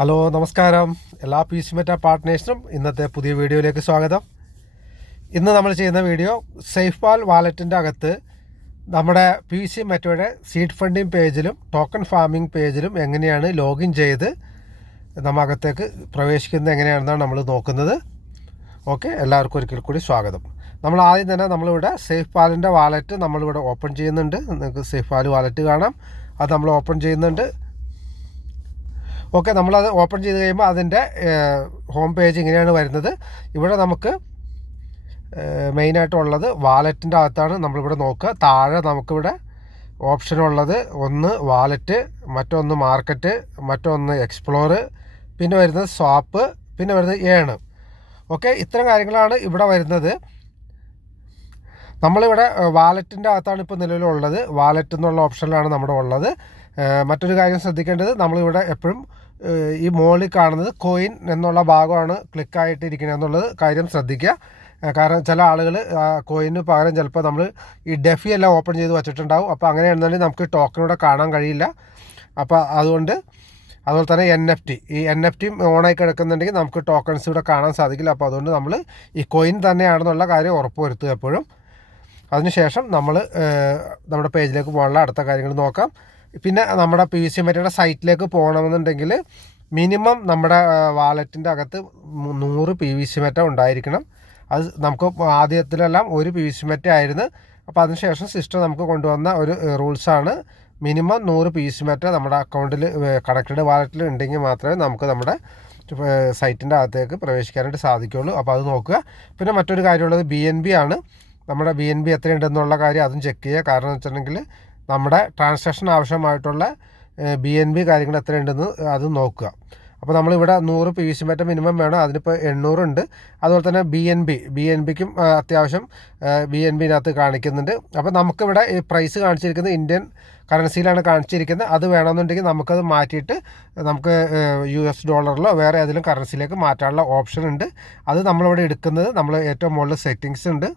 Hello നമസ്കാരം. എല്ലാ P C Meta പാർട്ട്നേഴ്സിനും ഇന്നത്തെ പുതിയ വീഡിയോയിലേക്ക് സ്വാഗതം. ഇന്ന് നമ്മൾ ചെയ്യുന്ന വീഡിയോ സേഫ്പാൽ വാലറ്റിൻ്റെ അകത്ത് നമ്മുടെ പി സി മെറ്റയുടെ സീഡ് ഫണ്ടിങ് പേജിലും ടോക്കൺ ഫാമിംഗ് പേജിലും എങ്ങനെയാണ് ലോഗിൻ ചെയ്ത് നമ്മൾ അകത്തേക്ക് പ്രവേശിക്കുന്നത് എങ്ങനെയാണെന്നാണ് നമ്മൾ നോക്കുന്നത്. ഓക്കെ, എല്ലാവർക്കും ഒരിക്കൽ കൂടി സ്വാഗതം. നമ്മൾ ആദ്യം തന്നെ നമ്മളിവിടെ സേഫ്പാലിൻ്റെ വാലറ്റ് നമ്മളിവിടെ ഓപ്പൺ ചെയ്യുന്നുണ്ട്. നിങ്ങൾക്ക് സേഫ്പാൽ വാലറ്റ് കാണാം, അത് നമ്മൾ ഓപ്പൺ ചെയ്യുന്നുണ്ട്. ഓക്കെ, നമ്മളത് ഓപ്പൺ ചെയ്ത് കഴിയുമ്പോൾ അതിൻ്റെ ഹോം പേജ് ഇങ്ങനെയാണ് വരുന്നത്. ഇവിടെ നമുക്ക് മെയിനായിട്ടുള്ളത് വാലറ്റിൻ്റെ അകത്താണ് നമ്മളിവിടെ നോക്കുക. താഴെ നമുക്കിവിടെ ഓപ്ഷനുള്ളത് ഒന്ന് വാലറ്റ്, മറ്റൊന്ന് മാർക്കറ്റ്, മറ്റൊന്ന് എക്സ്പ്ലോർ, പിന്നെ വരുന്നത് സ്വാപ്പ്, പിന്നെ വരുന്നത് ഏണ്. ഓക്കെ, ഇത്തരം കാര്യങ്ങളാണ് ഇവിടെ വരുന്നത്. നമ്മളിവിടെ വാലറ്റിൻ്റെ അകത്താണ് ഇപ്പോൾ നിലവിലുള്ളത്. വാലറ്റ് എന്നുള്ള ഓപ്ഷനിലാണ് നമ്മുടെ ഉള്ളത്. മറ്റൊരു കാര്യം ശ്രദ്ധിക്കേണ്ടത്, നമ്മളിവിടെ എപ്പോഴും ഈ മുകളിൽ കാണുന്നത് കോയിൻ എന്നുള്ള ഭാഗമാണ് ക്ലിക്കായിട്ട് ഇരിക്കുന്നത് എന്നുള്ളത് കാര്യം ശ്രദ്ധിക്കുക. കാരണം ചില ആളുകൾ കോയിന് പകരം ചിലപ്പോൾ നമ്മൾ ഈ ഡെഫി എല്ലാം ഓപ്പൺ ചെയ്ത് വെച്ചിട്ടുണ്ടാവും. അപ്പോൾ അങ്ങനെയാണെന്നുണ്ടെങ്കിൽ നമുക്ക് ടോക്കണിലൂടെ കാണാൻ കഴിയില്ല. അപ്പോൾ അതുപോലെ തന്നെ ഈ NFT ഓണായി കിടക്കുന്നുണ്ടെങ്കിൽ നമുക്ക് ടോക്കൺസ് ഇവിടെ കാണാൻ സാധിക്കില്ല. അപ്പോൾ അതുകൊണ്ട് നമ്മൾ ഈ കോയിൻ തന്നെയാണെന്നുള്ള കാര്യം ഉറപ്പുവരുത്തുക എപ്പോഴും. അതിനുശേഷം നമ്മൾ നമ്മുടെ പേജിലേക്ക് പോകാനുള്ള അടുത്ത കാര്യങ്ങൾ നോക്കാം. പിന്നെ നമ്മുടെ പി സി മെറ്റയുടെ സൈറ്റിലേക്ക് പോകണമെന്നുണ്ടെങ്കിൽ മിനിമം നമ്മുടെ വാലറ്റിൻ്റെ അകത്ത് 100 PVC മെറ്റ ഉണ്ടായിരിക്കണം. അത് നമുക്ക് ആദ്യത്തിലെല്ലാം 1 PVC മെറ്റ ആയിരുന്നു. അപ്പോൾ അതിനുശേഷം സിസ്റ്റം നമുക്ക് കൊണ്ടുവന്ന ഒരു റൂൾസാണ്, മിനിമം 100 PVC മെറ്റ നമ്മുടെ അക്കൗണ്ടിൽ കണക്റ്റഡ് വാലറ്റിൽ ഉണ്ടെങ്കിൽ മാത്രമേ നമുക്ക് നമ്മുടെ സൈറ്റിൻ്റെ അകത്തേക്ക് പ്രവേശിക്കാനായിട്ട് സാധിക്കുകയുള്ളൂ. അപ്പോൾ അത് നോക്കുക. പിന്നെ മറ്റൊരു കാര്യമുള്ളത് BNB ആണ്. നമ്മുടെ BNB എത്രയുണ്ടെന്നുള്ള കാര്യം അതും ചെക്ക് ചെയ്യുക. കാരണം എന്ന് വെച്ചിട്ടുണ്ടെങ്കിൽ നമ്മുടെ ട്രാൻസാക്ഷൻ ആവശ്യമായിട്ടുള്ള BNB കാര്യങ്ങൾ എത്രയുണ്ടെന്ന് അത് നോക്കുക. അപ്പോൾ നമ്മളിവിടെ 100 PVC മെറ്റ മിനിമം വേണം. അതിനിപ്പോൾ 800 ഉണ്ട്. അതുപോലെ തന്നെ BNBക്കും അത്യാവശ്യം BNBനകത്ത് കാണിക്കുന്നുണ്ട്. അപ്പോൾ നമുക്കിവിടെ ഈ പ്രൈസ് കാണിച്ചിരിക്കുന്നത് ഇന്ത്യൻ കറൻസിയിലാണ് കാണിച്ചിരിക്കുന്നത്. അത് വേണമെന്നുണ്ടെങ്കിൽ നമുക്കത് മാറ്റിയിട്ട് നമുക്ക് US ഡോളറിലോ വേറെ ഏതെങ്കിലും കറൻസിയിലേക്ക് മാറ്റാനുള്ള ഓപ്ഷൻ ഉണ്ട്. അത് നമ്മളിവിടെ എടുക്കുന്നത് നമ്മൾ ഏറ്റവും മുകളിൽ സെറ്റിങ്സ് ഉണ്ട്.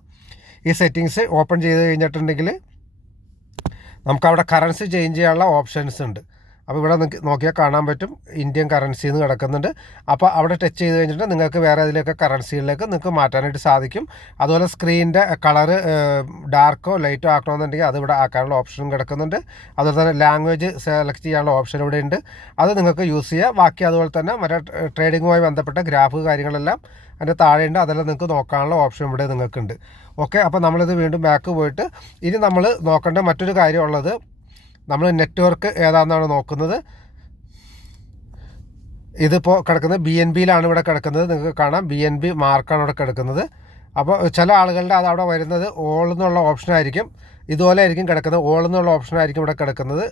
ഈ സെറ്റിങ്സ് ഓപ്പൺ ചെയ്ത് കഴിഞ്ഞിട്ടുണ്ടെങ്കിൽ നമുക്കവിടെ കറൻസി ചേഞ്ച് ചെയ്യാനുള്ള ഓപ്ഷൻസ് ഉണ്ട്. അപ്പോൾ ഇവിടെ നോക്കിയാൽ കാണാൻ പറ്റും ഇന്ത്യൻ കറൻസി എന്ന് കിടക്കുന്നുണ്ട്. അപ്പോൾ അവിടെ ടച്ച് ചെയ്ത് കഴിഞ്ഞിട്ട് നിങ്ങൾക്ക് വേറെ ഏതിലേക്ക് കറൻസികളിലേക്ക് നിങ്ങൾക്ക് മാറ്റാനായിട്ട് സാധിക്കും. അതുപോലെ സ്ക്രീനിൻ്റെ കളറ് ഡാർക്കോ ലൈറ്റോ ആക്കണമെന്നുണ്ടെങ്കിൽ അത് ഇവിടെ ആക്കാനുള്ള ഓപ്ഷനും കിടക്കുന്നുണ്ട്. അതുപോലെ തന്നെ ലാംഗ്വേജ് സെലക്ട് ചെയ്യാനുള്ള ഓപ്ഷൻ ഇവിടെ ഉണ്ട്. അത് നിങ്ങൾക്ക് യൂസ് ചെയ്യുക. ബാക്കി അതുപോലെ തന്നെ മറ്റേ ട്രേഡിങ്ങുമായി ബന്ധപ്പെട്ട ഗ്രാഫ് കാര്യങ്ങളെല്ലാം അതിൻ്റെ താഴെയുണ്ട്. അതെല്ലാം നിങ്ങൾക്ക് നോക്കാനുള്ള ഓപ്ഷൻ ഇവിടെ നിങ്ങൾക്കുണ്ട്. ഓക്കെ, അപ്പോൾ നമ്മളിത് വീണ്ടും ബാക്ക് പോയിട്ട് ഇനി നമ്മൾ നോക്കേണ്ട മറ്റൊരു കാര്യമുള്ളത്, നമ്മൾ നെറ്റ്വർക്ക് ഏതാണെന്നാണ് നോക്കുന്നത്. ഇതിപ്പോൾ കിടക്കുന്നത് BNBയിലാണ് ഇവിടെ കിടക്കുന്നത്. നിങ്ങൾക്ക് കാണാം BNB മാർക്കാണ് ഇവിടെ കിടക്കുന്നത്. അപ്പോൾ ചില ആളുകളുടെ അത് അവിടെ വരുന്നത് ഓൾ എന്നുള്ള ഓപ്ഷനായിരിക്കും. ഇതുപോലെ ആയിരിക്കും കിടക്കുന്നത്. ഓൾ എന്നുള്ള ഓപ്ഷനായിരിക്കും ഇവിടെ കിടക്കുന്നത്.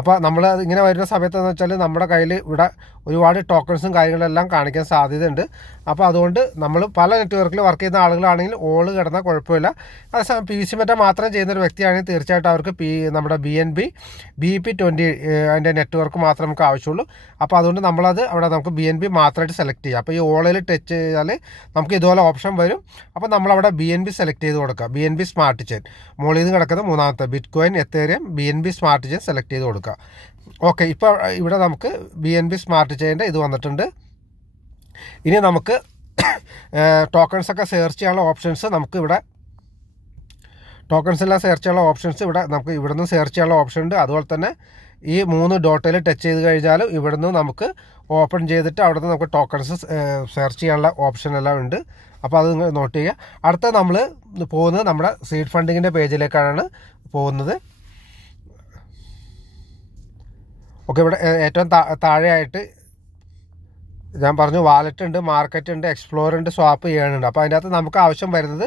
അപ്പോൾ നമ്മൾ ഇങ്ങനെ വരുന്ന സമയത്തെന്ന് വെച്ചാൽ നമ്മുടെ കയ്യിൽ ഇവിടെ ഒരുപാട് ടോക്കൺസും കാര്യങ്ങളെല്ലാം കാണിക്കാൻ സാധ്യതയുണ്ട്. അപ്പോൾ അതുകൊണ്ട് നമ്മൾ പല നെറ്റ്വർക്കിൽ വർക്ക് ചെയ്യുന്ന ആളുകളാണെങ്കിൽ ഓള് കിടന്നാൽ കുഴപ്പമില്ല. അതേസമയം PVC മെറ്റ മാത്രം ചെയ്യുന്നൊരു വ്യക്തിയാണെങ്കിൽ തീർച്ചയായിട്ടും അവർക്ക് നമ്മുടെ BNB BEP20 അതിൻ്റെ നെറ്റ്വർക്ക് മാത്രമേ നമുക്ക് ആവശ്യമുള്ളൂ. അപ്പോൾ അതുകൊണ്ട് നമ്മളത് അവിടെ നമുക്ക് BNB മാത്രമായിട്ട് സെലക്ട് ചെയ്യാം. അപ്പോൾ ഈ ഓളിൽ ടച്ച് ചെയ്താൽ നമുക്ക് ഇതുപോലെ ഓപ്ഷൻ വരും. അപ്പോൾ നമ്മളവിടെ BNB സെലക്ട് ചെയ്ത് കൊടുക്കുക. BNB സ്മാർട്ട് ചെയിൻ മുകളിൽ നിന്ന് കിടക്കുന്ന മൂന്നാമത്തെ bitcoin Ethereum BNB smart chain select ചെയ്ത് കൊടുക്കുക. ഓക്കെ, ഇപ്പോൾ ഇവിടെ നമുക്ക് BNB സ്മാർട്ട് ചെയിൻ്റെ ഇത് വന്നിട്ടുണ്ട്. ഇനി നമുക്ക് ടോക്കൺസൊക്കെ സെർച്ച് ചെയ്യാനുള്ള ഓപ്ഷൻസ് നമുക്ക് ഇവിടെ ടോക്കൺസ് എല്ലാം സെർച്ച് ചെയ്യാനുള്ള ഓപ്ഷൻസ് ഇവിടെ നമുക്ക് ഇവിടെ നിന്ന് സെർച്ച് ചെയ്യാനുള്ള ഓപ്ഷൻ ഉണ്ട്. അതുപോലെ തന്നെ ഈ 3 ഡോട്ടിൽ ടച്ച് ചെയ്ത് കഴിഞ്ഞാലും ഇവിടെ നിന്ന് നമുക്ക് ഓപ്പൺ ചെയ്തിട്ട് അവിടെ നിന്ന് നമുക്ക് ടോക്കൺസ് സെർച്ച് ചെയ്യാനുള്ള ഓപ്ഷൻ എല്ലാം ഉണ്ട്. അപ്പോൾ അത് നോട്ട് ചെയ്യുക. അടുത്ത നമ്മൾ പോകുന്നത് നമ്മുടെ സീഡ് ഫണ്ടിങ്ങിൻ്റെ പേജിലേക്കാണ് പോകുന്നത്. ഓക്കെ, ഇവിടെ ഏറ്റവും താഴെയായിട്ട് ഞാൻ പറഞ്ഞു വാലറ്റ് ഉണ്ട്, മാർക്കറ്റ് ഉണ്ട്, എക്സ്പ്ലോർ ഉണ്ട്, സ്വാപ്പ് ചെയ്യാനുണ്ട്. അപ്പോൾ അതിനകത്ത് നമുക്ക് ആവശ്യം വരുന്നത്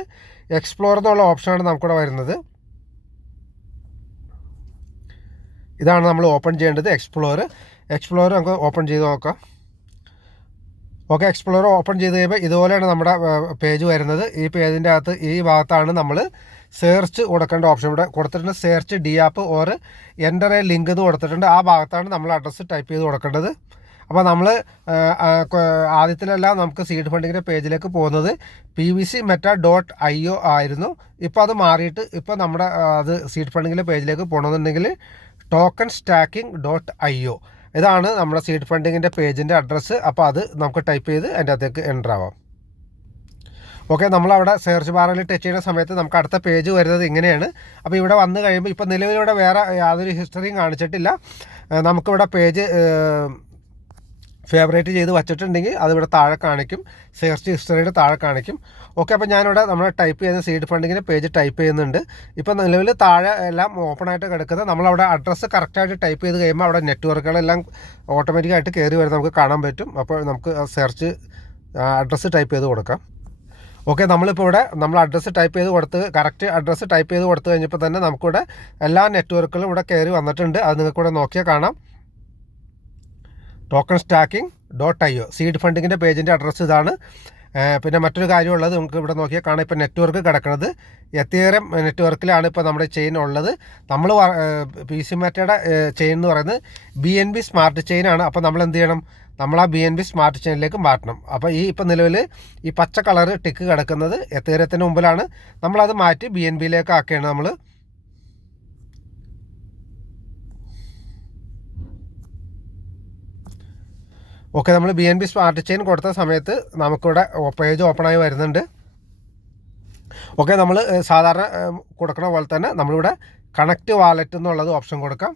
എക്സ്പ്ലോർ എന്നുള്ള ഓപ്ഷനാണ് നമുക്കിവിടെ വരുന്നത്. ഇതാണ് നമ്മൾ ഓപ്പൺ ചെയ്യേണ്ടത്. എക്സ്പ്ലോർ നമുക്ക് ഓപ്പൺ ചെയ്ത് നോക്കാം. ഓക്കെ, എക്സ്പ്ലോർ ഓപ്പൺ ചെയ്ത് കഴിയുമ്പോൾ ഇതുപോലെയാണ് നമ്മുടെ പേജ് വരുന്നത്. ഈ പേജിൻ്റെ അകത്ത് ഈ ഭാഗത്താണ് നമ്മൾ സെർച്ച് കൊടുക്കേണ്ട ഓപ്ഷൻ ഇവിടെ കൊടുത്തിട്ടുണ്ട്. Search DApp or enter A link എന്ന് കൊടുത്തിട്ടുണ്ട്. ആ ഭാഗത്താണ് നമ്മൾ അഡ്രസ്സ് ടൈപ്പ് ചെയ്ത് കൊടുക്കേണ്ടത്. അപ്പോൾ നമ്മൾ ആദ്യത്തിലെല്ലാം നമുക്ക് സീഡ് ഫണ്ടിങ്ങിൻ്റെ പേജിലേക്ക് പോകുന്നത് pvcmeta.io ആയിരുന്നു. ഇപ്പോൾ അത് മാറിയിട്ട് ഇപ്പോൾ നമ്മുടെ അത് സീഡ് ഫണ്ടിങ്ങിൻ്റെ പേജിലേക്ക് പോകണമെന്നുണ്ടെങ്കിൽ tokenstacking.io ഇതാണ് നമ്മുടെ സീഡ് ഫണ്ടിങ്ങിൻ്റെ പേജിൻ്റെ അഡ്രസ്സ്. അപ്പോൾ അത് നമുക്ക് ടൈപ്പ് ചെയ്ത് അതിൻ്റെ അകത്തേക്ക് എൻ്റർ ആവാം. ഓക്കെ, നമ്മളവിടെ സെർച്ച് ബാറിൽ ടച്ച് ചെയ്യുന്ന സമയത്ത് നമുക്ക് അടുത്ത പേജ് വരുന്നത് ഇങ്ങനെയാണ്. അപ്പോൾ ഇവിടെ വന്നു കഴിയുമ്പോൾ ഇപ്പോൾ നിലവിലിവിടെ വേറെ യാതൊരു ഹിസ്റ്ററിയും കാണിച്ചിട്ടില്ല. നമുക്കിവിടെ പേജ് ഫേവറേറ്റ് ചെയ്ത് വച്ചിട്ടുണ്ടെങ്കിൽ അതിവിടെ താഴെ കാണിക്കും, സെർച്ച് ഹിസ്റ്ററിയുടെ താഴെ കാണിക്കും. ഓക്കെ, അപ്പോൾ ഞാനിവിടെ നമ്മൾ ടൈപ്പ് ചെയ്യുന്ന സീഡ് ഫണ്ടിങ്ങിൻ്റെ പേജ് ടൈപ്പ് ചെയ്യുന്നുണ്ട്. ഇപ്പോൾ നിലവിൽ താഴെ എല്ലാം ഓപ്പൺ ആയിട്ട് കിടക്കുന്നത്. നമ്മളവിടെ അഡ്രസ്സ് കറക്റ്റായിട്ട് ടൈപ്പ് ചെയ്ത് കഴിയുമ്പോൾ അവിടെ നെറ്റ്വർക്കുകളെല്ലാം ഓട്ടോമാറ്റിക്കായിട്ട് കയറി വരുന്നത് നമുക്ക് കാണാൻ പറ്റും. അപ്പോൾ നമുക്ക് സെർച്ച് അഡ്രസ്സ് ടൈപ്പ് ചെയ്ത് കൊടുക്കാം. ഓക്കെ, നമ്മളിപ്പോൾ ഇവിടെ നമ്മൾ അഡ്രസ്സ് ടൈപ്പ് ചെയ്ത് കൊടുത്ത് കറക്റ്റ് അഡ്രസ്സ് ടൈപ്പ് ചെയ്ത് കൊടുത്തു കഴിഞ്ഞപ്പോൾ തന്നെ നമുക്കിവിടെ എല്ലാ നെറ്റ്വർക്കുകളും ഇവിടെ കയറി വന്നിട്ടുണ്ട്. അത് നിങ്ങൾക്കിവിടെ നോക്കിയാൽ കാണാം. tokenstacking.io സീഡ് ഫണ്ടിങ്ങിൻ്റെ പേജിൻ്റെ അഡ്രസ്സ് ഇതാണ്. പിന്നെ മറ്റൊരു കാര്യമുള്ളത് നമുക്ക് ഇവിടെ നോക്കിയാൽ കാണാം. ഇപ്പോൾ നെറ്റ്വർക്ക് കിടക്കുന്നത് എത്തിയേരം നെറ്റ്വർക്കിലാണ് ഇപ്പോൾ നമ്മുടെ ചെയിൻ ഉള്ളത്. നമ്മൾ PC മെറ്റയുടെ ചെയിൻ എന്ന് പറയുന്നത് BNB സ്മാർട്ട് ചെയിനാണ്. അപ്പോൾ നമ്മൾ എന്ത് ചെയ്യണം, നമ്മൾ ആ BNB സ്മാർട്ട് ചെയിനിലേക്ക് മാറ്റണം. അപ്പോൾ ഇപ്പോൾ നിലവിൽ ഈ പച്ച കളർ ടിക്ക് കിടക്കുന്നത് എത്തിയേരത്തിന് മുമ്പിലാണ്. നമ്മളത് മാറ്റി BNBയിലേക്ക് ആക്കുകയാണ് നമ്മൾ. ഓക്കെ, നമ്മൾ BNB സ്മാർട്ട് ചെയിൻ കൊടുത്ത സമയത്ത് നമുക്കിവിടെ പേജ് ഓപ്പണായി വരുന്നുണ്ട്. ഓക്കെ, നമ്മൾ സാധാരണ കൊടുക്കുന്ന പോലെ തന്നെ നമ്മളിവിടെ കണക്റ്റ് വാലറ്റ് എന്നുള്ളത് ഓപ്ഷൻ കൊടുക്കാം.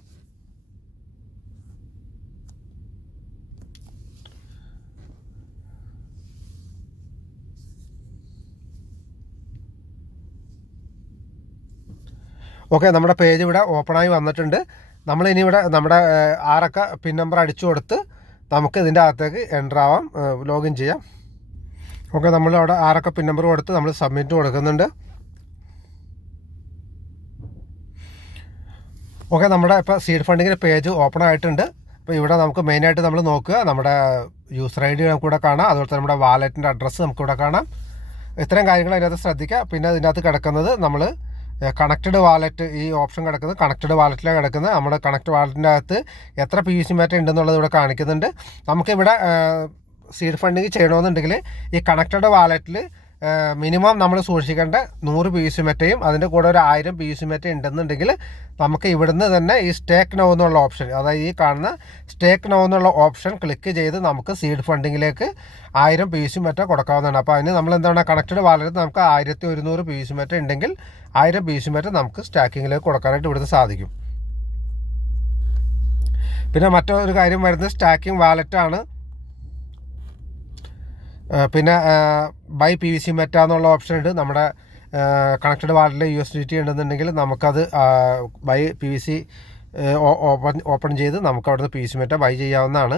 ഓക്കെ, നമ്മുടെ പേജ് ഇവിടെ ഓപ്പണായി വന്നിട്ടുണ്ട്. നമ്മളിനി ഇവിടെ നമ്മുടെ 6 അക്ക പിൻ നമ്പർ അടിച്ചു കൊടുത്ത് നമുക്ക് ഇതിൻ്റെ അകത്തേക്ക് എൻ്റർ ആവാം, ലോഗിൻ ചെയ്യാം. ഓക്കെ, നമ്മളവിടെ 6 അക്ക പിൻ നമ്പർ കൊടുത്ത് നമ്മൾ സബ്മിറ്റ് കൊടുക്കുന്നുണ്ട്. ഓക്കെ, നമ്മുടെ ഇപ്പോൾ സീഡ് ഫണ്ടിങ്ങിൻ്റെ പേജ് ഓപ്പൺ ആയിട്ടുണ്ട്. അപ്പോൾ ഇവിടെ നമുക്ക് മെയിനായിട്ട് നമ്മൾ നോക്കുക, നമ്മുടെ യൂസർ ID നമുക്കിവിടെ കാണാം. അതുപോലെ തന്നെ നമ്മുടെ വാലറ്റിൻ്റെ അഡ്രസ്സ് നമുക്കിവിടെ കാണാം. ഇത്തരം കാര്യങ്ങൾ അതിനകത്ത് ശ്രദ്ധിക്കുക. പിന്നെ ഇതിനകത്ത് കിടക്കുന്നത് നമ്മൾ കണക്റ്റഡ് വാലറ്റ്, ഈ ഓപ്ഷൻ കിടക്കുന്നത് കണക്റ്റഡ് വാലറ്റിലാണ് കിടക്കുന്നത്. നമ്മുടെ കണക്റ്റ് വാലറ്റിൻ്റെ അകത്ത് എത്ര PVC മെറ്റ ഉണ്ടെന്നുള്ളത് ഇവിടെ കാണിക്കുന്നുണ്ട്. നമുക്കിവിടെ സീഡ് ഫണ്ടിങ് ചെയ്യണമെന്നുണ്ടെങ്കിൽ ഈ കണക്റ്റഡ് വാലറ്റിൽ മിനിമം നമ്മൾ സൂക്ഷിക്കേണ്ട 100 PVC മെറ്റയും അതിൻ്റെ കൂടെ ഒരു 1000 PVC മെറ്റ ഉണ്ടെന്നുണ്ടെങ്കിൽ നമുക്ക് ഇവിടുന്ന് തന്നെ ഈ സ്റ്റേക്ക് നൗ എന്നുള്ള ഓപ്ഷൻ, അതായത് ഈ കാണുന്ന സ്റ്റേക്ക് നൗ എന്നുള്ള ഓപ്ഷൻ ക്ലിക്ക് ചെയ്ത് നമുക്ക് സീഡ് ഫണ്ടിങ്ങിലേക്ക് 1000 PVC മെറ്റ കൊടുക്കാവുന്നതാണ്. അപ്പോൾ അതിന് നമ്മൾ എന്താണ്, കണക്റ്റഡ് വാലറ്റ് നമുക്ക് 1100 PVC മെറ്റ ഉണ്ടെങ്കിൽ 1000 PVC മെറ്റ നമുക്ക് സ്റ്റാക്കിങ്ങിലേക്ക് കൊടുക്കാനായിട്ട് ഇവിടുന്ന് സാധിക്കും. പിന്നെ മറ്റൊരു കാര്യം വരുന്നത് സ്റ്റാക്കിംഗ് വാലറ്റാണ്. പിന്നെ ബൈ PVC മെറ്റ എന്നുള്ള ഓപ്ഷൻ ഉണ്ട്. നമ്മുടെ കണക്റ്റഡ് വാലറ്റിൽ USDT ഉണ്ടെന്നുണ്ടെങ്കിൽ നമുക്കത് ബൈ PVC ഓപ്പൺ ചെയ്ത് നമുക്ക് അവിടുന്ന് PVC മെറ്റ ബൈ ചെയ്യാവുന്നതാണ്.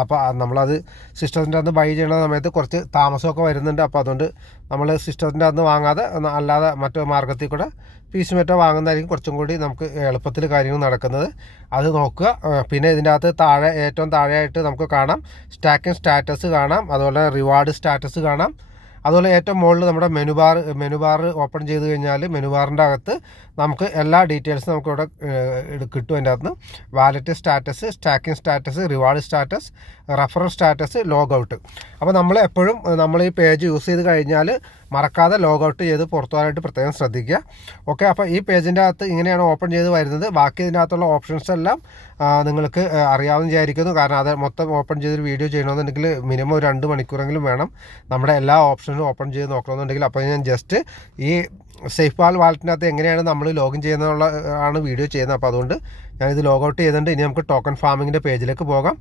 അപ്പോൾ നമ്മളത് സിസ്റ്റത്തിൻ്റെ അകത്ത് ബൈ ചെയ്യുന്ന സമയത്ത് കുറച്ച് താമസമൊക്കെ വരുന്നുണ്ട്. അപ്പോൾ അതുകൊണ്ട് നമ്മൾ സിസ്റ്റത്തിൻ്റെ അകത്ത് വാങ്ങാതെ അല്ലാതെ മറ്റു മാർഗത്തിൽ കൂടെ PVC മെറ്റ വാങ്ങുന്നതായിരിക്കും കുറച്ചും കൂടി നമുക്ക് എളുപ്പത്തിൽ കാര്യങ്ങൾ നടക്കുന്നത്. അത് നോക്കുക. പിന്നെ ഇതിൻ്റെ അകത്ത് ഏറ്റവും താഴെയായിട്ട് നമുക്ക് കാണാം സ്റ്റാക്കിംഗ് സ്റ്റാറ്റസ് കാണാം, അതുപോലെ റിവാർഡ് സ്റ്റാറ്റസ് കാണാം. അതുപോലെ ഏറ്റവും മുകളിൽ നമ്മുടെ മെനു ബാർ ഓപ്പൺ ചെയ്ത് കഴിഞ്ഞാൽ മെനു ബാറിൻ്റെ അകത്ത് നമുക്ക് എല്ലാ ഡീറ്റെയിൽസും നമുക്കിവിടെ കിട്ടും. അതിൻ്റെ അകത്ത് wallet status, staking status, reward status, referral status, log out. അപ്പോൾ നമ്മൾ എപ്പോഴും നമ്മൾ ഈ പേജ് യൂസ് ചെയ്ത് കഴിഞ്ഞാൽ മറക്കാതെ ലോഗ് ഔട്ട് ചെയ്ത് പുറത്തു പോകാനായിട്ട് പ്രത്യേകം ശ്രദ്ധിക്കുക. ഓക്കെ, അപ്പോൾ ഈ പേജിൻ്റെ അകത്ത് ഇങ്ങനെയാണ് ഓപ്പൺ ചെയ്ത് വരുന്നത്. ബാക്കി ഇതിൻ്റെ അകത്തുള്ള ഓപ്ഷൻസ് എല്ലാം നിങ്ങൾക്ക് അറിയാവുന്ന വിചാരിക്കുന്നു. കാരണം അത് മൊത്തം ഓപ്പൺ ചെയ്തൊരു വീഡിയോ ചെയ്യണമെന്നുണ്ടെങ്കിൽ മിനിമം ഒരു 2 മണിക്കൂറെങ്കിലും വേണം നമ്മുടെ എല്ലാ ഓപ്ഷനും ഓപ്പൺ ചെയ്ത് നോക്കണമെന്നുണ്ടെങ്കിൽ. അപ്പോൾ ഞാൻ ജസ്റ്റ് ഈ സേഫ്പാൽ വാലറ്റിനകത്ത് എങ്ങനെയാണ് നമ്മൾ ലോഗിൻ ചെയ്യുന്നതുള്ള ആണ് വീഡിയോ ചെയ്യുന്നത്. അപ്പോൾ അതുകൊണ്ട് ഞാനിത് ലോഗ് ഔട്ട് ചെയ്തിട്ടുണ്ട്. ഇനി നമുക്ക് ടോക്കൺ ഫാമിങ്ങിൻ്റെ പേജിലേക്ക് പോകാം.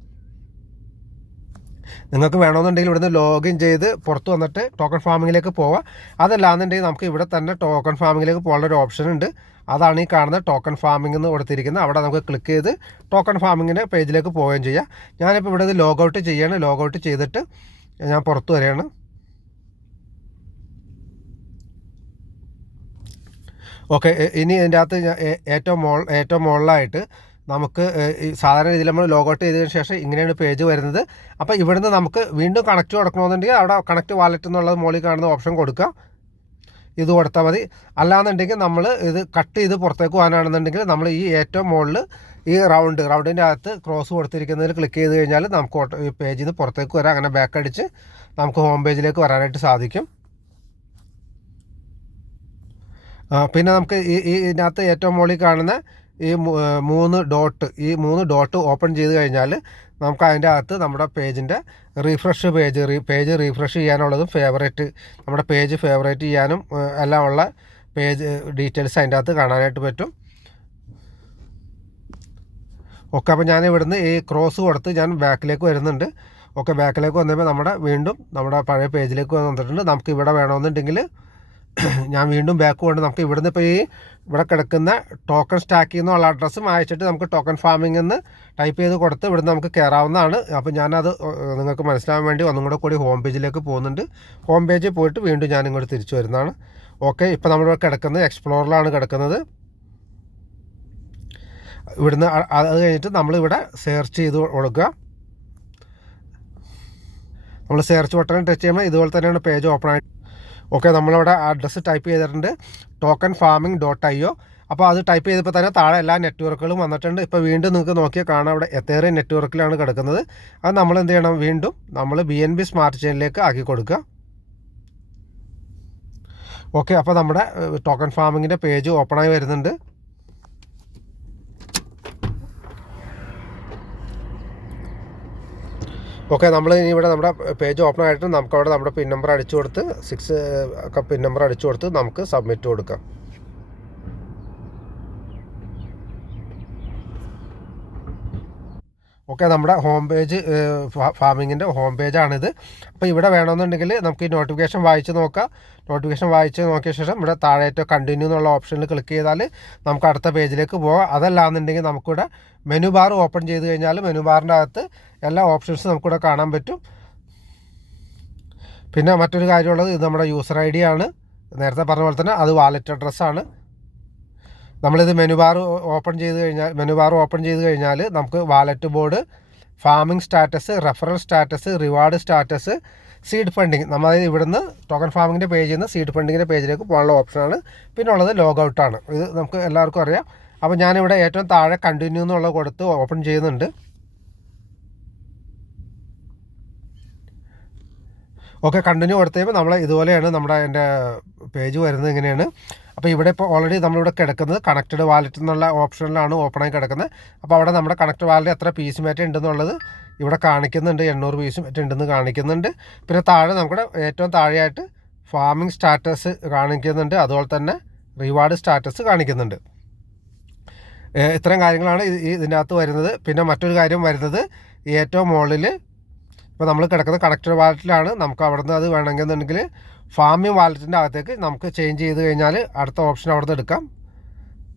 നിങ്ങൾക്ക് വേണമെന്നുണ്ടെങ്കിൽ ഇവിടുന്ന് ലോഗിൻ ചെയ്ത് പുറത്ത് വന്നിട്ട് ടോക്കൺ ഫാമിങ്ങിലേക്ക് പോവാം. അതല്ലാന്നുണ്ടെങ്കിൽ നമുക്ക് ഇവിടെ തന്നെ ടോക്കൺ ഫാമിങ്ങിലേക്ക് പോകാനുള്ള ഒരു ഓപ്ഷൻ ഉണ്ട്. അതാണ് ഈ കാണുന്ന ടോക്കൺ ഫാമിംഗ് എന്ന് കൊടുത്തിരിക്കുന്നത്. അവിടെ നമുക്ക് ക്ലിക്ക് ചെയ്ത് ടോക്കൺ ഫാമിങ്ങിൻ്റെ പേജിലേക്ക് പോവുകയും ചെയ്യാം. ഞാനിപ്പോൾ ഇവിടെ ഇത് ലോഗ് ഔട്ട് ചെയ്യാണ്. ലോഗ് ഔട്ട് ചെയ്തിട്ട് ഞാൻ പുറത്ത് വരികയാണ്. ഓക്കെ, ഇനി ഇതിൻ്റെ അകത്ത് ഏറ്റവും മുകളിലായിട്ട് നമുക്ക് സാധാരണ രീതിയിൽ നമ്മൾ ലോഗൗട്ട് ചെയ്തതിന് ശേഷം ഇങ്ങനെയാണ് പേജ് വരുന്നത്. അപ്പോൾ ഇവിടുന്ന് നമുക്ക് വീണ്ടും കണക്റ്റ് കൊടുക്കണമെന്നുണ്ടെങ്കിൽ അവിടെ കണക്റ്റ് വാലറ്റ് എന്നുള്ളത് മുകളിൽ കാണുന്ന ഓപ്ഷൻ കൊടുക്കുക. ഇത് കൊടുത്താൽ മതി. അല്ലാന്നുണ്ടെങ്കിൽ നമ്മൾ ഇത് കട്ട് ചെയ്ത് പുറത്തേക്ക് പോകാനാണെന്നുണ്ടെങ്കിൽ നമ്മൾ ഈ ഏറ്റവും മുകളിൽ ഈ റൗണ്ടിൻ്റെ അകത്ത് ക്രോസ് കൊടുത്തിരിക്കുന്നതിൽ ക്ലിക്ക് ചെയ്ത് കഴിഞ്ഞാൽ നമുക്ക് ഈ പേജിൽ നിന്ന് പുറത്തേക്ക് വരാം. അങ്ങനെ ബാക്ക് അടിച്ച് നമുക്ക് ഹോം പേജിലേക്ക് വരാനായിട്ട് സാധിക്കും. പിന്നെ നമുക്ക് ഇതിനകത്ത് ഏറ്റവും മുകളിൽ കാണുന്ന ഈ 3 ഡോട്ട് ഓപ്പൺ ചെയ്ത് കഴിഞ്ഞാൽ നമുക്ക് അതിൻ്റെ അകത്ത് നമ്മുടെ പേജിൻ്റെ പേജ് റീഫ്രഷ് ചെയ്യാനുള്ളതും നമ്മുടെ പേജ് ഫേവറേറ്റ് ചെയ്യാനും എല്ലാം ഉള്ള പേജ് ഡീറ്റെയിൽസ് അതിൻ്റെ അകത്ത് കാണാനായിട്ട് പറ്റും. ഓക്കെ, അപ്പോൾ ഞാൻ ഇവിടുന്ന് ഈ ക്രോസ് കൊടുത്ത് ഞാൻ ബാക്കിലേക്ക് വരുന്നുണ്ട്. ഓക്കെ, ബാക്കിലേക്ക് വന്നപ്പോൾ വീണ്ടും നമ്മുടെ പഴയ പേജിലേക്ക് വന്നിട്ടുണ്ട്. നമുക്ക് ഇവിടെ വേണമെന്നുണ്ടെങ്കിൽ ഞാൻ വീണ്ടും ബാക്ക് കൊണ്ട് നമുക്ക് ഇവിടുന്ന് ഇപ്പോൾ ഇവിടെ കിടക്കുന്ന ടോക്കൺ സ്റ്റാക്കിൽ നിന്നുള്ള അഡ്രസ്സും അയച്ചിട്ട് നമുക്ക് ടോക്കൺ ഫാമിംഗ് എന്ന് ടൈപ്പ് ചെയ്ത് കൊടുത്ത് ഇവിടുന്ന് നമുക്ക് കയറാവുന്നതാണ്. അപ്പോൾ ഞാനത് നിങ്ങൾക്ക് മനസ്സിലാവാൻ വേണ്ടി ഒന്നും കൂടി ഹോം പേജിലേക്ക് പോകുന്നുണ്ട്. ഹോം പേജിൽ പോയിട്ട് വീണ്ടും ഞാൻ ഇങ്ങോട്ട് തിരിച്ചു വരുന്നതാണ്. ഓക്കെ, ഇപ്പോൾ നമ്മളിവിടെ കിടക്കുന്നത് എക്സ്പ്ലോറിലാണ് കിടക്കുന്നത്. ഇവിടുന്ന് അത് കഴിഞ്ഞിട്ട് നമ്മളിവിടെ സെർച്ച് ചെയ്ത് കൊടുക്കുക. നമ്മൾ സെർച്ച് ബട്ടൺ ടച്ച് ചെയ്യുമ്പോൾ ഇതുപോലെ തന്നെയാണ് പേജ് ഓപ്പൺ ആയിട്ട്. ഓക്കെ, നമ്മളിവിടെ അഡ്രസ്സ് ടൈപ്പ് ചെയ്തിട്ടുണ്ട്, tokenfarming.io. അപ്പോൾ അത് ടൈപ്പ് ചെയ്തപ്പോൾ തന്നെ താഴെ എല്ലാ നെറ്റ്വർക്കുകളും വന്നിട്ടുണ്ട്. ഇപ്പോൾ വീണ്ടും നിങ്ങൾക്ക് നോക്കിയാൽ കാണാം അവിടെ എത്തേറിയം നെറ്റ്വർക്കിലാണ് കിടക്കുന്നത്. അത് നമ്മൾ എന്ത് ചെയ്യണം, വീണ്ടും നമ്മൾ BNB സ്മാർട്ട് ചെയിനിലേക്ക് ആക്കി കൊടുക്കുക. ഓക്കെ, അപ്പോൾ നമ്മുടെ ടോക്കൺ ഫാമിങ്ങിൻ്റെ പേജ് ഓപ്പണായി വരുന്നുണ്ട്. ഓക്കെ, നമ്മൾ ഇനി ഇവിടെ നമ്മുടെ പേജ് ഓപ്പൺ ആയിട്ട് നമുക്ക് അവിടെ നമ്മുടെ പിൻ നമ്പർ അടിച്ചു കൊടുത്ത് 6 ഒക്കെ പിൻ നമ്പർ അടിച്ചു കൊടുത്ത് നമുക്ക് സബ്മിറ്റ് കൊടുക്കാം. ഓക്കെ, നമ്മുടെ ഹോം പേജ് ഫാമിങ്ങിൻ്റെ ഹോം പേജാണിത്. അപ്പോൾ ഇവിടെ വേണമെന്നുണ്ടെങ്കിൽ നമുക്ക് ഈ നോട്ടിഫിക്കേഷൻ വായിച്ച് നോക്കാം. നോട്ടിഫിക്കേഷൻ വായിച്ച് നോക്കിയ ശേഷം ഇവിടെ താഴേറ്റോ കണ്ടിന്യൂ എന്നുള്ള ഓപ്ഷനിൽ ക്ലിക്ക് ചെയ്താൽ നമുക്ക് അടുത്ത പേജിലേക്ക് പോകാം. അതല്ലാന്നുണ്ടെങ്കിൽ നമുക്കിവിടെ മെനു ബാർ ഓപ്പൺ ചെയ്ത് കഴിഞ്ഞാൽ മെനു ബാറിൻ്റെ അകത്ത് എല്ലാ ഓപ്ഷൻസും നമുക്കിവിടെ കാണാൻ പറ്റും. പിന്നെ മറ്റൊരു കാര്യമുള്ളത്, ഇത് നമ്മുടെ യൂസർ ID ആണ്. നേരത്തെ പറഞ്ഞ പോലെ തന്നെ അത് വാലറ്റ് അഡ്രസ്സാണ്. നമ്മളിത് മെനു ബാർ ഓപ്പൺ ചെയ്ത് കഴിഞ്ഞാൽ നമുക്ക് wallet board, farming status, referral status, reward status, seed funding, നമ്മൾ ഇവിടുന്ന് ടോക്കൺ ഫാമിങ്ങിൻ്റെ പേജിൽ നിന്ന് സീഡ് ഫണ്ടിങ്ങിൻ്റെ പേജിലേക്ക് പോകാനുള്ള ഓപ്ഷനാണ്. പിന്നെ ഉള്ളത് ലോഗൗട്ടാണ്. ഇത് നമുക്ക് എല്ലാവർക്കും അറിയാം. അപ്പോൾ ഞാനിവിടെ ഏറ്റവും താഴെ കണ്ടിന്യൂ എന്നുള്ളത് കൊടുത്ത് ഓപ്പൺ ചെയ്യുന്നുണ്ട്. ഓക്കെ, കണ്ടിന്യൂ കൊടുത്ത് കഴിയുമ്പോൾ നമ്മൾ ഇതുപോലെയാണ് എൻ്റെ പേജ് വരുന്നത്. ഇങ്ങനെയാണ്. അപ്പോൾ ഇവിടെ ഇപ്പോൾ ഓൾറെഡി നമ്മളിവിടെ കിടക്കുന്നത് കണക്റ്റഡ് വാലറ്റ് എന്നുള്ള ഓപ്ഷനിലാണ് ഓപ്പണായി കിടക്കുന്നത്. അപ്പോൾ അവിടെ നമ്മുടെ കണക്റ്റഡ് വാലറ്റ് എത്ര പീസ് മാറ്റ് ഉണ്ടെന്നുള്ളത് ഇവിടെ കാണിക്കുന്നുണ്ട്. 800 പീസ് മാറ്റ് ഉണ്ടെന്ന് കാണിക്കുന്നുണ്ട്. പിന്നെ താഴെ നമ്മുടെ ഏറ്റവും താഴെയായിട്ട് ഫാമിംഗ് സ്റ്റാറ്റസ് കാണിക്കുന്നുണ്ട്. അതുപോലെ തന്നെ റിവാർഡ് സ്റ്റാറ്റസ് കാണിക്കുന്നുണ്ട്. ഇത്തരം കാര്യങ്ങളാണ് ഇതിൻ്റെ അകത്ത് വരുന്നത്. പിന്നെ മറ്റൊരു കാര്യം വരുന്നത്, ഏറ്റവും മുകളിൽ ഇപ്പോൾ നമ്മൾ കിടക്കുന്നത് കണക്റ്റഡ് വാലറ്റിലാണ്. നമുക്ക് അവിടെ നിന്ന് അത് വേണമെന്നുണ്ടെങ്കിൽ ഫാമിംഗ് വാലറ്റിൻ്റെ അകത്തേക്ക് നമുക്ക് ചേഞ്ച് ചെയ്ത് കഴിഞ്ഞാൽ അടുത്ത ഓപ്ഷൻ അവിടെ നിന്ന് എടുക്കാം,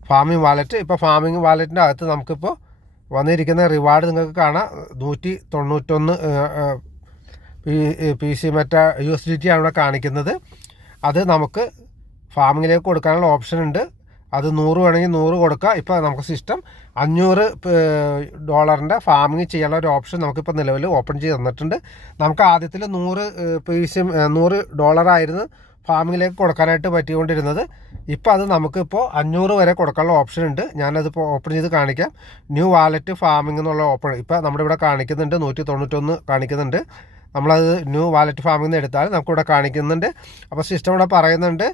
ഫാമിംഗ് വാലറ്റ്. ഇപ്പോൾ ഫാമിംഗ് വാലറ്റിൻ്റെ അകത്ത് നമുക്കിപ്പോൾ വന്നിരിക്കുന്ന റിവാർഡ് നിങ്ങൾക്ക് കാണാം. 191 PC മെറ്റ USDT ആണ് ഇവിടെ കാണിക്കുന്നത്. അത് നമുക്ക് ഫാമിങ്ങിലേക്ക് കൊടുക്കാനുള്ള ഓപ്ഷൻ ഉണ്ട്. അത് 100 വേണമെങ്കിൽ 100 കൊടുക്കുക. ഇപ്പോൾ നമുക്ക് സിസ്റ്റം $500 ഫാമിങ് ചെയ്യാനുള്ള ഒരു ഓപ്ഷൻ നമുക്കിപ്പോൾ നിലവിൽ ഓപ്പൺ ചെയ്ത് തന്നിട്ടുണ്ട്. നമുക്ക് ആദ്യത്തിൽ $100 ആയിരുന്നു ഫാമിങ്ങിലേക്ക് കൊടുക്കാനായിട്ട് പറ്റിക്കൊണ്ടിരുന്നത്. ഇപ്പോൾ അത് നമുക്കിപ്പോൾ 500 വരെ കൊടുക്കാനുള്ള ഓപ്ഷൻ ഉണ്ട്. ഞാനതിപ്പോൾ ഓപ്പൺ ചെയ്ത് കാണിക്കാം. ന്യൂ വാലറ്റ് ഫാമിംഗ് എന്നുള്ള ഓപ്പൺ ഇപ്പോൾ നമ്മുടെ ഇവിടെ കാണിക്കുന്നുണ്ട്, 191 കാണിക്കുന്നുണ്ട്. നമ്മളത് ന്യൂ വാലറ്റ് ഫാമിംഗ് നിന്ന് എടുത്താൽ നമുക്കിവിടെ കാണിക്കുന്നുണ്ട്. അപ്പോൾ സിസ്റ്റം ഇവിടെ പറയുന്നുണ്ട്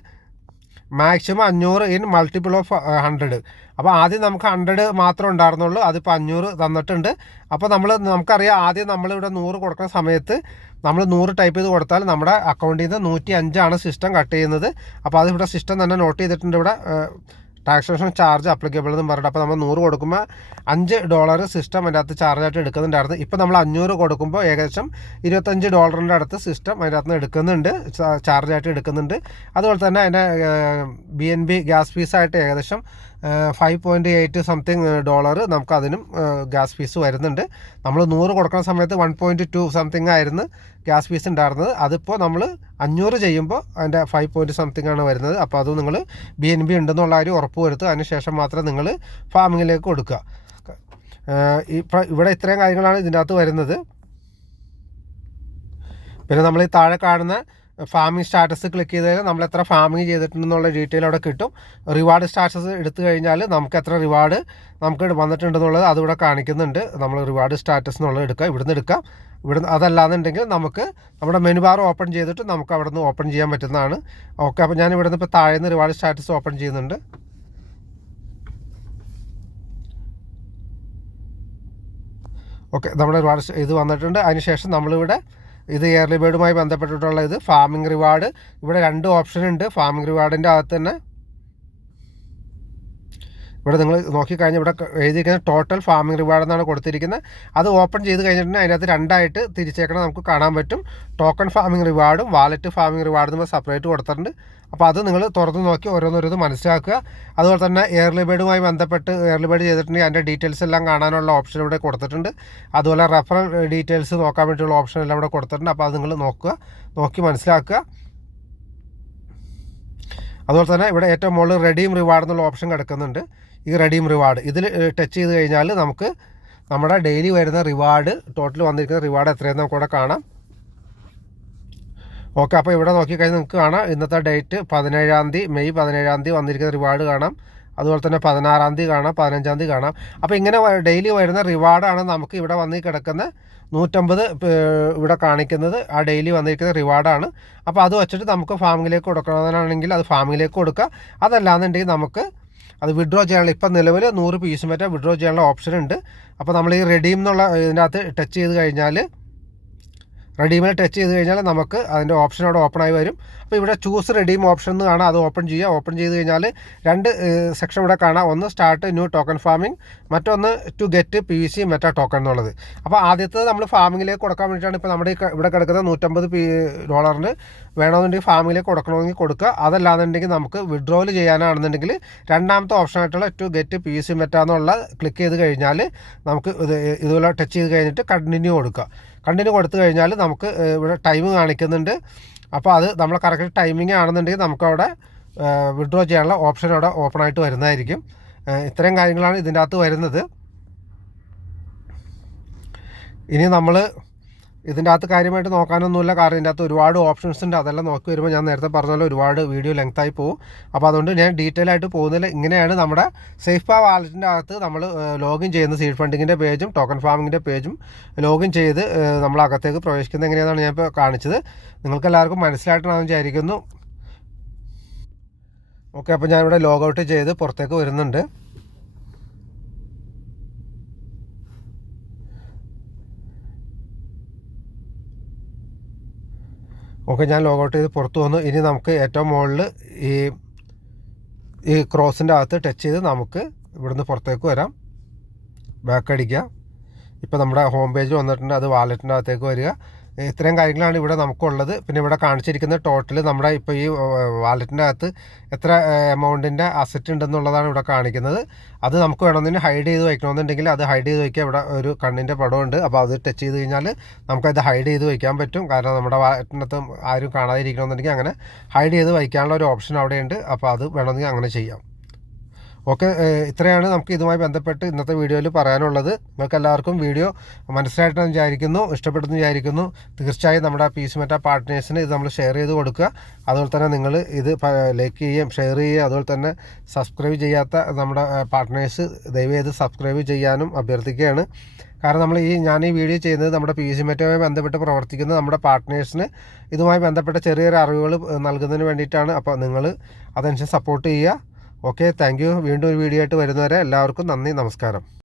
മാക്സിമം 500 ഇൻ മൾട്ടിപ്പിൾ ഓഫ് 100. അപ്പോൾ ആദ്യം നമുക്ക് 100 മാത്രമേ ഉണ്ടായിരുന്നുള്ളൂ, അതിപ്പോൾ 500 തന്നിട്ടുണ്ട്. അപ്പോൾ നമുക്കറിയാം, ആദ്യം നമ്മളിവിടെ 100 കൊടുക്കുന്ന സമയത്ത് നമ്മൾ 100 ടൈപ്പ് ചെയ്ത് കൊടുത്താൽ നമ്മുടെ അക്കൗണ്ടിൽ നിന്ന് 105 സിസ്റ്റം കട്ട് ചെയ്യുന്നത്. അപ്പോൾ അതിവിടെ സിസ്റ്റം തന്നെ നോട്ട് ചെയ്തിട്ടുണ്ട്. ഇവിടെ ടാക്സേഷൻ ചാർജ് അപ്ലിക്കബിൾ എന്നും പറഞ്ഞിട്ട്. അപ്പോൾ നമ്മൾ 100 കൊടുക്കുമ്പോൾ $5 സിസ്റ്റം അതിൻ്റെ അകത്ത് ചാർജായിട്ട് എടുക്കുന്നുണ്ടായിരുന്നു. ഇപ്പോൾ നമ്മൾ 500 കൊടുക്കുമ്പോൾ ഏകദേശം $25 അടുത്ത് സിസ്റ്റം അതിൻ്റെ അകത്ത് നിന്ന് എടുക്കുന്നുണ്ട്, ചാർജായിട്ട് എടുക്കുന്നുണ്ട്. അതുപോലെ തന്നെ അതിൻ്റെ BNB ഗ്യാസ് ഫീസായിട്ട് ഏകദേശം $5.8 സംതിങ് നമുക്ക് അതിനും ഗ്യാസ് ഫീസ് വരുന്നുണ്ട്. നമ്മൾ 100 കൊടുക്കുന്ന സമയത്ത് 1.2 സംതിങ് ആയിരുന്നു ഗ്യാസ് ഫീസ് ഉണ്ടായിരുന്നത്. അതിപ്പോൾ നമ്മൾ 500 ചെയ്യുമ്പോൾ അതിൻ്റെ 5 സംതിങ് ആണ് വരുന്നത്. അപ്പോൾ അത് നിങ്ങൾ BNB ഉണ്ടെന്നുള്ള കാര്യം ഉറപ്പ് വരുത്തുക. അതിനുശേഷം മാത്രം നിങ്ങൾ ഫാമിങ്ങിലേക്ക് കൊടുക്കുക. ഇവിടെ ഇത്രയും കാര്യങ്ങളാണ് ഇതിൻ്റെ അകത്ത് വരുന്നത്. പിന്നെ നമ്മൾ ഈ താഴെ കാണുന്ന ഫാമിംഗ് സ്റ്റാറ്റസ് ക്ലിക്ക് ചെയ്ത് കഴിഞ്ഞാൽ നമ്മൾ എത്ര ഫാമിംഗ് ചെയ്തിട്ടുണ്ടെന്നുള്ള ഡീറ്റെയിൽ അവിടെ കിട്ടും. റിവാർഡ് സ്റ്റാറ്റസ് എടുത്തു കഴിഞ്ഞാൽ നമുക്ക് എത്ര റിവാർഡ് നമുക്ക് വന്നിട്ടുണ്ടെന്നുള്ളത് അതിവിടെ കാണിക്കുന്നുണ്ട്. നമ്മൾ റിവാർഡ് സ്റ്റാറ്റസ് എന്നുള്ളത് എടുക്കുക, ഇവിടുന്ന് എടുക്കാം. അതല്ലാന്നുണ്ടെങ്കിൽ നമുക്ക് നമ്മുടെ മെനു ബാർ ഓപ്പൺ ചെയ്തിട്ട് നമുക്ക് അവിടെ നിന്ന് ഓപ്പൺ ചെയ്യാൻ പറ്റുന്നതാണ്. ഓക്കെ, അപ്പോൾ ഞാൻ ഇവിടെ നിന്ന് ഇപ്പോൾ താഴെ നിന്ന് റിവാർഡ് സ്റ്റാറ്റസ് ഓപ്പൺ ചെയ്യുന്നുണ്ട്. ഓക്കെ, നമ്മുടെ ഒരുപാട് ഇത് വന്നിട്ടുണ്ട്. അതിനുശേഷം നമ്മളിവിടെ ഇത് ഇയർലി ബേർഡുമായി ബന്ധപ്പെട്ടിട്ടുള്ള ഇത് ഫാമിംഗ് റിവാർഡ്. ഇവിടെ 2 ഓപ്ഷൻ ഉണ്ട്. ഫാമിംഗ് റിവാർഡിൻ്റെ അകത്ത് തന്നെ ഇവിടെ നിങ്ങൾ നോക്കിക്കഴിഞ്ഞാൽ ഇവിടെ എഴുതിയിരിക്കുന്നത് ടോട്ടൽ ഫാമിംഗ് റിവാർഡ് എന്നാണ് കൊടുത്തിരിക്കുന്നത്. അത് ഓപ്പൺ ചെയ്ത് കഴിഞ്ഞിട്ടുണ്ടെങ്കിൽ അതിനകത്ത് 2ആയിട്ട് തിരിച്ചേക്കണം നമുക്ക് കാണാൻ പറ്റും. ടോക്കൺ ഫാമിംഗ് റിവാർഡും വാലറ്റ് ഫാമിംഗ് റിവാർഡും നമ്മൾ സെപ്പറേറ്റ് കൊടുത്തിട്ടുണ്ട്. അപ്പോൾ അത് നിങ്ങൾ തുറന്ന് നോക്കി ഓരോന്നോരോന്ന് മനസ്സിലാക്കുക. അതുപോലെ തന്നെ ഇയർലി ബേർഡുമായി ബന്ധപ്പെട്ട് ഇയർലി ബേർഡ് ചെയ്തിട്ടുണ്ടെങ്കിൽ അതിൻ്റെ ഡീറ്റെയിൽസ് എല്ലാം കാണാനുള്ള ഓപ്ഷൻ ഇവിടെ കൊടുത്തിട്ടുണ്ട്. അതുപോലെ റെഫറൽ ഡീറ്റെയിൽസ് നോക്കാൻ വേണ്ടിയുള്ള ഓപ്ഷൻ എല്ലാം ഇവിടെ കൊടുത്തിട്ടുണ്ട്. അപ്പോൾ അത് നിങ്ങൾ നോക്കി മനസ്സിലാക്കുക. അതുപോലെ തന്നെ ഇവിടെ ഏറ്റവും മുകളിൽ റെഡീം റിവാർഡ് എന്നുള്ള ഓപ്ഷൻ കിടക്കുന്നുണ്ട്. ഈ റെഡീം റിവാർഡ് ഇതിൽ ടച്ച് ചെയ്ത് കഴിഞ്ഞാൽ നമുക്ക് നമ്മുടെ ഡെയിലി വരുന്ന റിവാർഡ് ടോട്ടൽ വന്നിരിക്കുന്ന റിവാർഡ് എത്രയെന്ന് നമുക്കിവിടെ കാണാം. ഓക്കെ, അപ്പോൾ ഇവിടെ നോക്കിക്കഴിഞ്ഞാൽ നിങ്ങൾക്ക് കാണാം ഇന്നത്തെ ഡേറ്റ് 17-ാം തീയതി, മെയ് 17-ാം തീയതി വന്നിരിക്കുന്ന റിവാർഡ് കാണാം. അതുപോലെ തന്നെ 16-ാം തീയതി കാണാം, 15-ാം തീയതി കാണാം. അപ്പോൾ ഇങ്ങനെ ഡെയിലി വരുന്ന റിവാർഡാണ് നമുക്ക് ഇവിടെ വന്ന് കിടക്കുന്ന 150 ഇവിടെ കാണിക്കുന്നത്. ആ ഡെയിലി വന്നിരിക്കുന്ന റിവാർഡാണ്. അപ്പോൾ അത് വെച്ചിട്ട് നമുക്ക് ഫാമിലേക്ക് കൊടുക്കണമെന്നാണെങ്കിൽ അത് ഫാമിലേക്ക് കൊടുക്കുക. അതല്ലാന്നുണ്ടെങ്കിൽ നമുക്ക് അത് വിഡ്രോ ചെയ്യാനുള്ള ഇപ്പം നിലവിൽ 100 പീസ് മറ്റേ വിഡ്രോ ചെയ്യാനുള്ള ഓപ്ഷൻ ഉണ്ട്. അപ്പോൾ നമ്മൾ ഈ റെഡീം എന്നുള്ള ഇതിൻ്റെ അകത്ത് ടച്ച് ചെയ്ത് കഴിഞ്ഞാൽ റെഡീമിൽ ടച്ച് ചെയ്ത് കഴിഞ്ഞാൽ നമുക്ക് അതിൻ്റെ ഓപ്ഷൻ അവിടെ ഓപ്പണായി വരും. അപ്പോൾ ഇവിടെ ചൂസ് റെഡീം ഓപ്ഷൻ എന്ന് കാണാം. അത് ഓപ്പൺ ചെയ്യുക. ഓപ്പൺ ചെയ്ത് കഴിഞ്ഞാൽ 2 സെക്ഷൻ ഇവിടെ കാണാം. ഒന്ന് സ്റ്റാർട്ട് ന്യൂ ടോക്കൺ ഫാമിംഗ്, മറ്റൊന്ന് to get PVC meta token എന്നുള്ളത്. അപ്പോൾ ആദ്യത്തേത് നമ്മൾ ഫാമിങ്ങിലേക്ക് കൊടുക്കാൻ വേണ്ടിയിട്ടാണ് ഇപ്പോൾ നമ്മുടെ ഇവിടെ കിടക്കുന്ന $150 വേണമെന്നുണ്ടെങ്കിൽ ഫാമിങ്ങിലേക്ക് കൊടുക്കണമെങ്കിൽ കൊടുക്കുക. അതല്ലാന്നുണ്ടെങ്കിൽ നമുക്ക് വിഡ്രോയിൽ ചെയ്യാനാണെന്നുണ്ടെങ്കിൽ 2ാമത്തെ ഓപ്ഷനായിട്ടുള്ള ടു ഗെറ്റ് PVC മെറ്റാ എന്നുള്ള ക്ലിക്ക് ചെയ്ത് കഴിഞ്ഞാൽ നമുക്ക് ഇതുപോലെ ടച്ച് ചെയ്ത് കഴിഞ്ഞിട്ട് കണ്ടിന്യൂ കൊടുക്കുക. കണ്ടിന്യൂ കൊടുത്തു കഴിഞ്ഞാൽ നമുക്ക് ഇവിടെ ടൈം കാണിക്കുന്നുണ്ട്. അപ്പോൾ അത് നമ്മൾ കറക്റ്റ് ടൈമിംഗ് ആണെന്നുണ്ടെങ്കിൽ നമുക്കവിടെ വിഡ്രോ ചെയ്യാനുള്ള ഓപ്ഷൻ അവിടെ ഓപ്പണായിട്ട് വരുന്നതായിരിക്കും. ഇത്രയും കാര്യങ്ങളാണ് ഇതിൻ്റെ അകത്ത് വരുന്നത്. ഇനി നമ്മൾ ഇതിൻ്റെ അകത്ത് കാര്യമായിട്ട് നോക്കാനൊന്നുമില്ല, കാരണം ഇതിൻ്റെ അകത്ത് ഒരുപാട് ഓപ്ഷൻസ് ഉണ്ട്. അതെല്ലാം നോക്കി വരുമ്പോൾ ഞാൻ നേരത്തെ പറഞ്ഞ പോലെ ഒരുപാട് വീഡിയോ ലെങ്തായി പോകും. അപ്പോൾ അതുകൊണ്ട് ഞാൻ ഡീറ്റെയിൽ ആയിട്ട് പോകുന്നില്ല. ഇങ്ങനെയാണ് നമ്മുടെ സേഫ് വാലറ്റിൻ്റെ അകത്ത് നമ്മൾ ലോഗിൻ ചെയ്യുന്ന സീഡ് ഫണ്ടിങ്ങിൻ്റെ പേജും ടോക്കൺ ഫാമിങ്ങിൻ്റെ പേജും ലോഗിൻ ചെയ്ത് നമ്മൾ അകത്തേക്ക് പ്രവേശിക്കുന്നത് എങ്ങനെയാണെന്നാണ് ഞാൻ ഇപ്പോൾ കാണിച്ചത്. നിങ്ങൾക്ക് എല്ലാവർക്കും മനസ്സിലായിട്ടാണെന്ന് വിചാരിക്കുന്നു. ഓക്കെ, അപ്പോൾ ഞാനിവിടെ ലോഗൗട്ട് ചെയ്ത് പുറത്തേക്ക് വരുന്നുണ്ട്. ഓക്കെ, ഞാൻ ലോഗൗട്ട് ചെയ്ത് പുറത്ത് വന്നു. ഇനി നമുക്ക് ഏറ്റവും മുകളിൽ ഈ ക്രോസിൻ്റെ അകത്ത് ടച്ച് ചെയ്ത് നമുക്ക് ഇവിടുന്ന് പുറത്തേക്ക് വരാം. ബാക്ക് അടിക്കുക. ഇപ്പോൾ നമ്മുടെ ഹോം പേജ് വന്നിട്ടുണ്ട്. അത് വാലറ്റിൻ്റെ അകത്തേക്ക് വരിക. ഇത്രയും കാര്യങ്ങളാണ് ഇവിടെ നമുക്കുള്ളത്. പിന്നെ ഇവിടെ കാണിച്ചിരിക്കുന്ന ടോട്ടൽ നമ്മുടെ ഇപ്പോൾ ഈ വാലറ്റിൻ്റെ അകത്ത് എത്ര എമൗണ്ടിൻ്റെ അസറ്റ് ഉണ്ടെന്നുള്ളതാണ് ഇവിടെ കാണിക്കുന്നത്. അത് നമുക്ക് വേണമെന്നുണ്ടെങ്കിൽ ഹൈഡ് ചെയ്ത് വയ്ക്കണമെന്നുണ്ടെങ്കിൽ അത് ഹൈഡ് ചെയ്ത് വയ്ക്കുക. ഇവിടെ ഒരു കണ്ണിൻ്റെ പടമുണ്ട്. അപ്പോൾ അത് ടച്ച് ചെയ്ത് കഴിഞ്ഞാൽ നമുക്കത് ഹൈഡ് ചെയ്ത് വയ്ക്കാൻ പറ്റും. കാരണം നമ്മുടെ വാലറ്റിനകത്ത് ആരും കാണാതിരിക്കണമെന്നുണ്ടെങ്കിൽ അങ്ങനെ ഹൈഡ് ചെയ്ത് വയ്ക്കാനുള്ള ഒരു ഓപ്ഷൻ അവിടെയുണ്ട്. അപ്പോൾ അത് വേണമെങ്കിൽ അങ്ങനെ ചെയ്യാം. ഓക്കെ, ഇത്രയാണ് നമുക്ക് ഇതുമായി ബന്ധപ്പെട്ട് ഇന്നത്തെ വീഡിയോയിൽ പറയാനുള്ളത്. നിങ്ങൾക്ക് എല്ലാവർക്കും വീഡിയോ മനസ്സിലായിട്ടെന്ന് വിചാരിക്കുന്നു, ഇഷ്ടപ്പെട്ടെന്ന് വിചാരിക്കുന്നു. തീർച്ചയായും നമ്മുടെ പീസ് മെറ്റാ പാർട്ട്നേഴ്സിന് ഇത് നമ്മൾ ഷെയർ ചെയ്ത് കൊടുക്കുക. അതുപോലെ തന്നെ നിങ്ങൾ ഇത് ലൈക്ക് ചെയ്യുകയും ഷെയർ ചെയ്യുകയും അതുപോലെ തന്നെ സബ്സ്ക്രൈബ് ചെയ്യാത്ത നമ്മുടെ പാർട്ട്നേഴ്സ് ദയവേത് സബ്സ്ക്രൈബ് ചെയ്യാനും അഭ്യർത്ഥിക്കുകയാണ്. കാരണം ഞാൻ ഈ വീഡിയോ ചെയ്യുന്നത് നമ്മുടെ പീസ് മെറ്റയുമായി ബന്ധപ്പെട്ട് പ്രവർത്തിക്കുന്ന നമ്മുടെ പാർട്ട്നേഴ്സിന് ഇതുമായി ബന്ധപ്പെട്ട ചെറിയൊരു അറിവുകൾ നൽകുന്നതിന് വേണ്ടിയിട്ടാണ്. അപ്പോൾ നിങ്ങൾ അതനുസരിച്ച് സപ്പോർട്ട് ചെയ്യുക. Okay, thank you. വീണ്ടും ഒരു വീഡിയോ ആയിട്ട് വരുന്നവരെ എല്ലാവർക്കും നന്ദി, നമസ്കാരം.